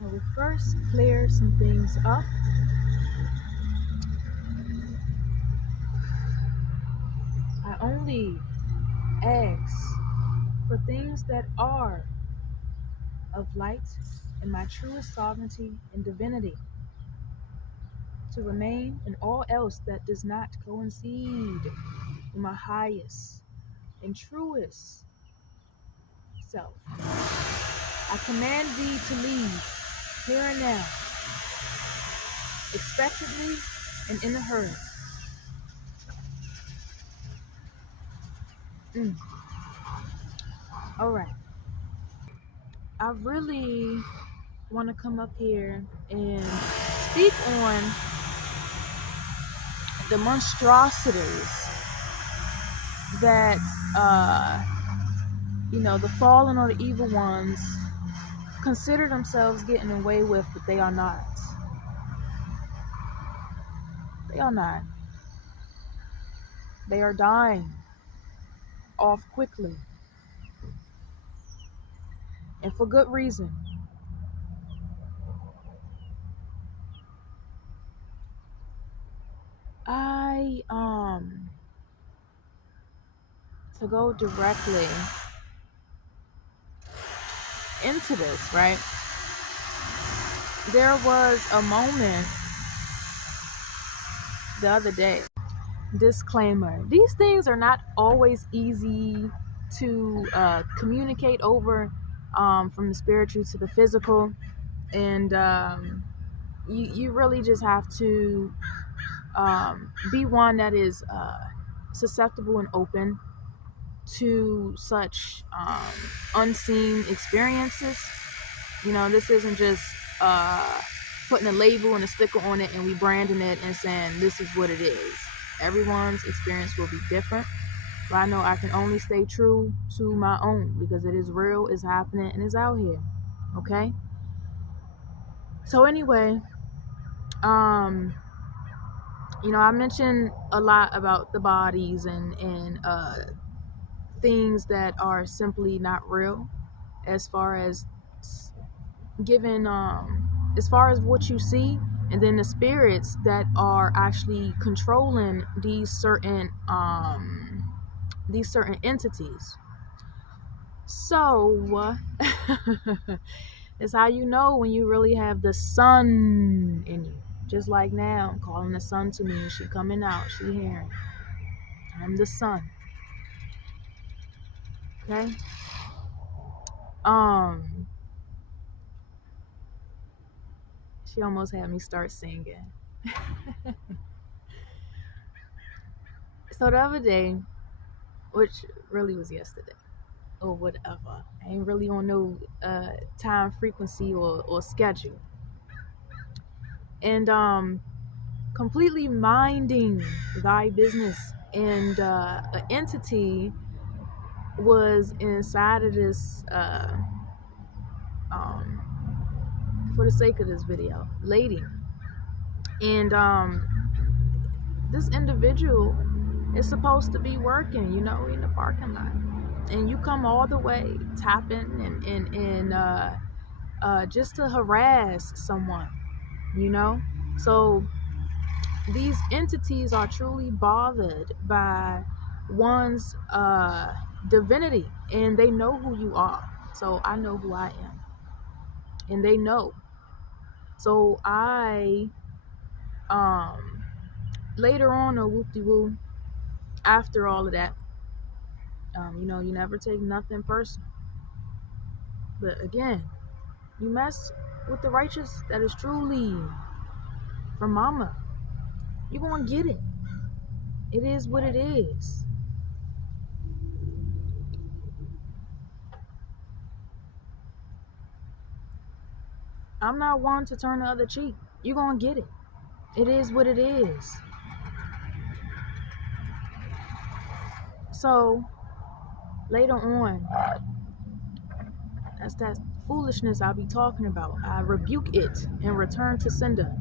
I will first clear some things up. I only ask for things that are of light and my truest sovereignty and divinity to remain, and all else that does not coincide with my highest and truest self. I command thee to leave here and now, expectantly and in a hurry. All right. I really want to come up here and speak on the monstrosities that the fallen or the evil ones consider themselves getting away with, but they are not. They are not. They are dying off quickly, and for good reason. To go directly into this, right? There was a moment the other day. Disclaimer: these things are not always easy to communicate over, from the spiritual to the physical, and you really just have to be one that is susceptible and open to such unseen experiences. This isn't just putting a label and a sticker on it and we branding it and saying this is what it is. Everyone's experience will be different, but I know I can only stay true to my own because it is real, it's happening, and it's out here. Okay? So anyway, I mentioned a lot about the bodies and things that are simply not real, as far as given as far as what you see, and then the spirits that are actually controlling these certain entities. So it's how you know when you really have the sun in you. Just like now, I'm calling the sun to me, she coming out, she hearing. I'm the sun. Okay. She almost had me start singing. So the other day, which really was yesterday or whatever, I ain't really on no time frequency or schedule, and completely minding thy business, and an entity was inside of this for the sake of this video, lady, and this individual is supposed to be working, in the parking lot, and you come all the way tapping and just to harass someone, so these entities are truly bothered by one's divinity, and they know who you are. So I know who I am, and they know. So I later on, or whoop-de-woo, after all of that, you never take nothing personal. But again, you mess with the righteous that is truly from mama, you're gonna get it. It is what it is. I'm not one to turn the other cheek. You're gonna get it. It is what it is. So later on, that's that foolishness I'll be talking about. I rebuke it and return to sender.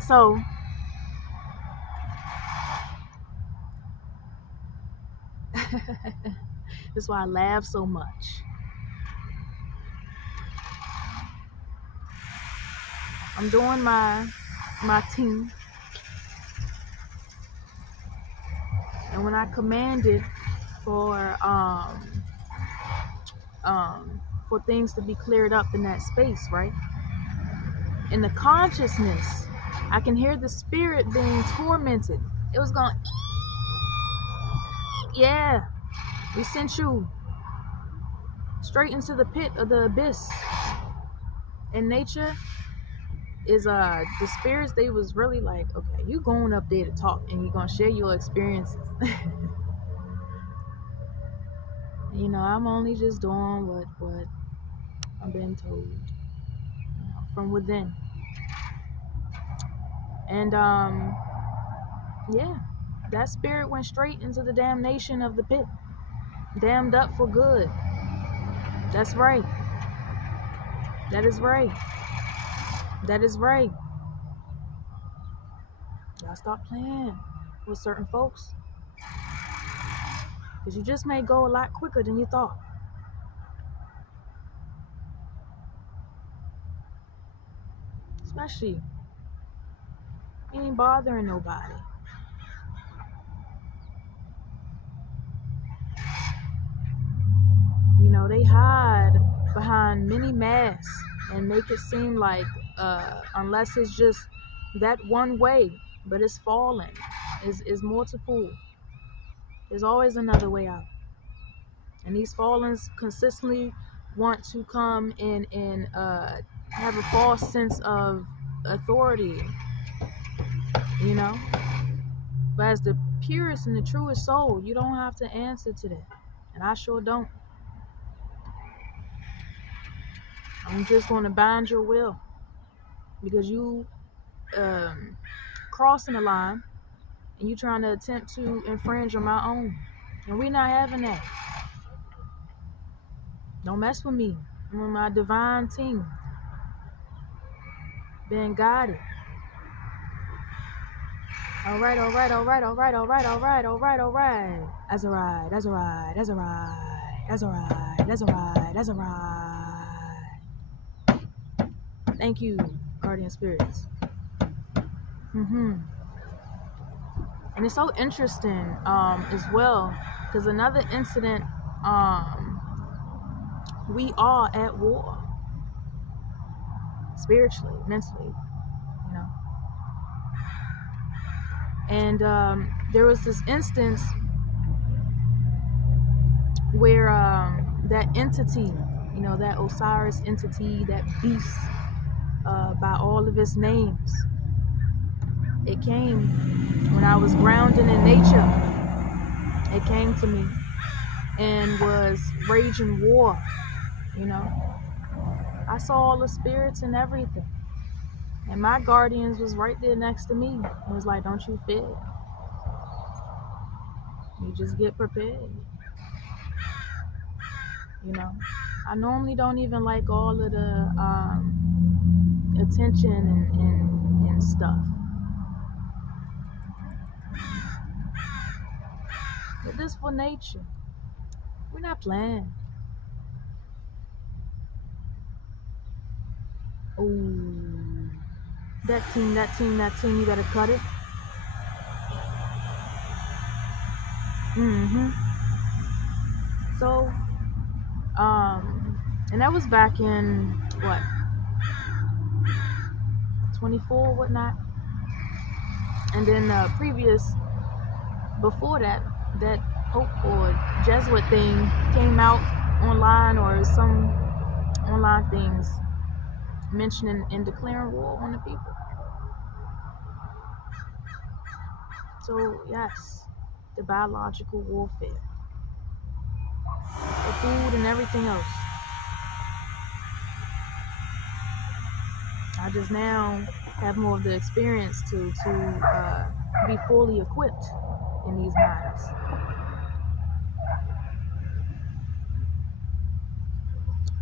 So that's why I laugh so much. I'm doing my team. And when I commanded for things to be cleared up in that space, right? In the consciousness, I can hear the spirit being tormented. It was going, yeah, we sent you straight into the pit of the abyss. In nature is the spirits, they was really like, okay, you going up there to talk and you're gonna share your experiences. You know, I'm only just doing what I've been told, you know, from within. And yeah, that spirit went straight into the damnation of the pit. Damned up for good. That's right. That is right. That is right. Y'all stop playing with certain folks. Because you just may go a lot quicker than you thought. Especially, you ain't bothering nobody. You know, they hide behind many masks and make it seem like unless it's just that one way, but it's falling, is multiple. There's always another way out. And these fallens consistently want to come and have a false sense of authority, you know. But as the purest and the truest soul, you don't have to answer to that. And I sure don't. I'm just going to bind your will because you crossing the line and you trying to attempt to infringe on my own. And we're not having that. Don't mess with me. I'm on my divine team. Being guided. All right. That's all right. Thank you, guardian spirits. And it's so interesting as well, because another incident, we are at war spiritually, mentally, you know. And there was this instance where that entity, you know, that Osiris entity, that beast, by all of its names, it came when I was grounding in nature. It came to me and was raging war, you know. I saw all the spirits and everything. And my guardians was right there next to me. It was like, don't you fear. You just get prepared. You know, I normally don't even like all of the attention and stuff. But this for nature. We're not playing. Ooh. That team, you better cut it. So, and that was back in, what, 24, whatnot. And then before that Pope or Jesuit thing came out online, or some online things mentioning and declaring war on the people. So yes, the biological warfare, the food and everything else. I just now have more of the experience to be fully equipped in these matters.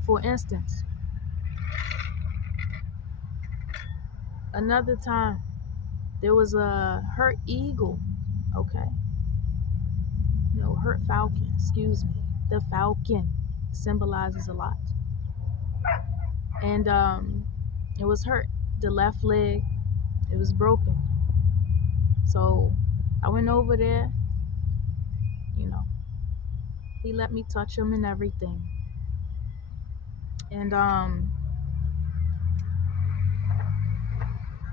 For instance, another time there was a hurt eagle, okay? No, hurt falcon, excuse me. The falcon symbolizes a lot. And it was hurt. the left leg, it was broken. So I went over there, you know, he let me touch him and everything. And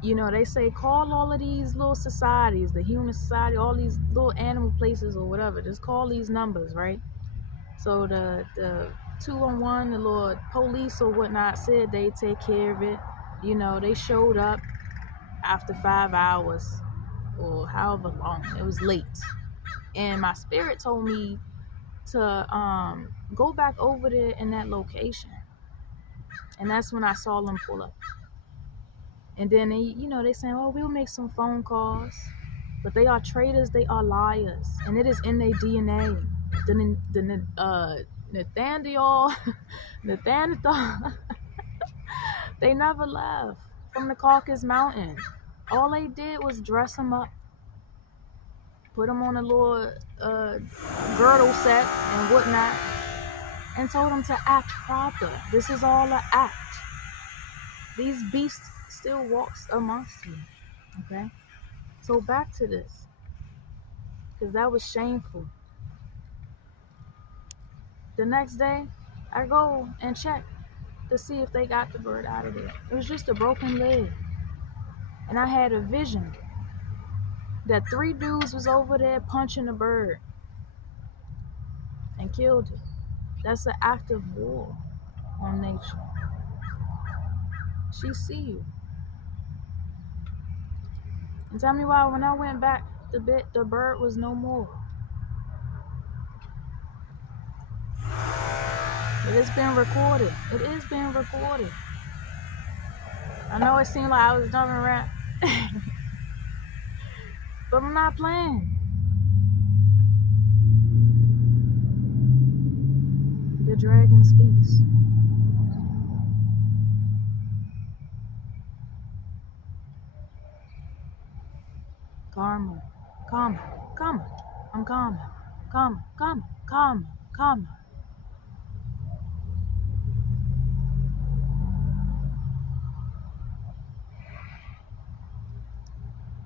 you know, they say call all of these little societies, the human society, all these little animal places or whatever, just call these numbers, right? So the 211, the little police or whatnot said they take care of it. You know, they showed up after 5 hours or however long. It was late. And my spirit told me to go back over there in that location. And that's when I saw them pull up. And then they, you know, they saying, oh, we'll make some phone calls. But they are traitors, they are liars. And it is in their DNA. The Nathaniel, they never left from the Caucasus Mountain. All they did was dress them up, put them on a little girdle set and whatnot, and told them to act proper. This is all an act. These beasts still walks amongst you. Okay? So back to this, because that was shameful. The next day, I go and check to see if they got the bird out of there. It was just a broken leg. And I had a vision that 3 dudes was over there punching a bird and killed it. That's an act of war on nature. She see you. And tell me why when I went back, the bird was no more. But it's been recorded. It is being recorded. I know it seemed like I was jumping around. But I'm not playing. The dragon speaks. Karma. Karma. Karma. I'm karma. Karma. Karma. Karma. Karma.